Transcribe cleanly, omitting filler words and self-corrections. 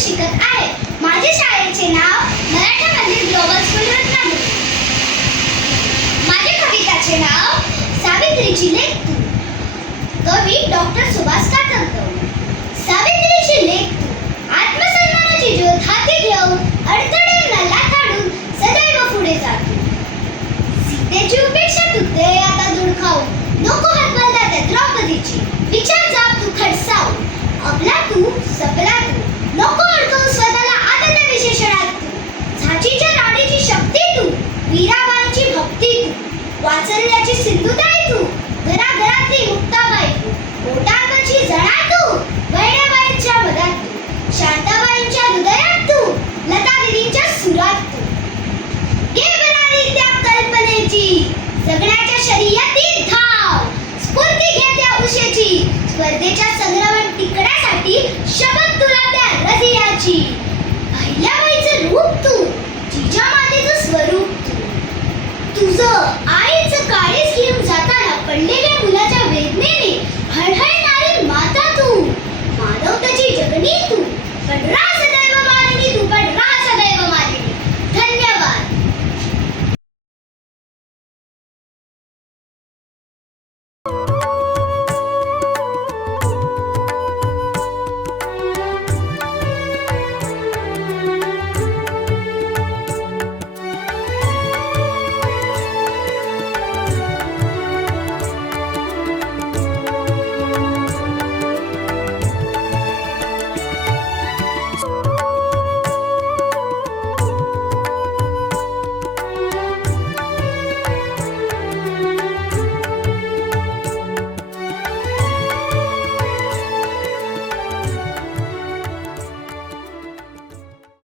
शिकत आहे. माझ्या शाळेचे नाव मराठा मंदिर ग्लोबल स्कूल रत्नागिरी. माझ्या कविताचे नाव सावित्रीची लेक तू. कवी डॉक्टर सुभाष कातरकर. सावित्रीची लेक तू, आत्मसन्मानाची ज्योत हाती घेऊन अडथळ्यांना लाथाडून सदैव पुढे जातो. सीतेची उपेक्षा तू ते आता दूर खाऊ, नको हतबलता त्या द्रौपदीची. विचार जाप तू खडसावून, आपला तू सपला तू, नको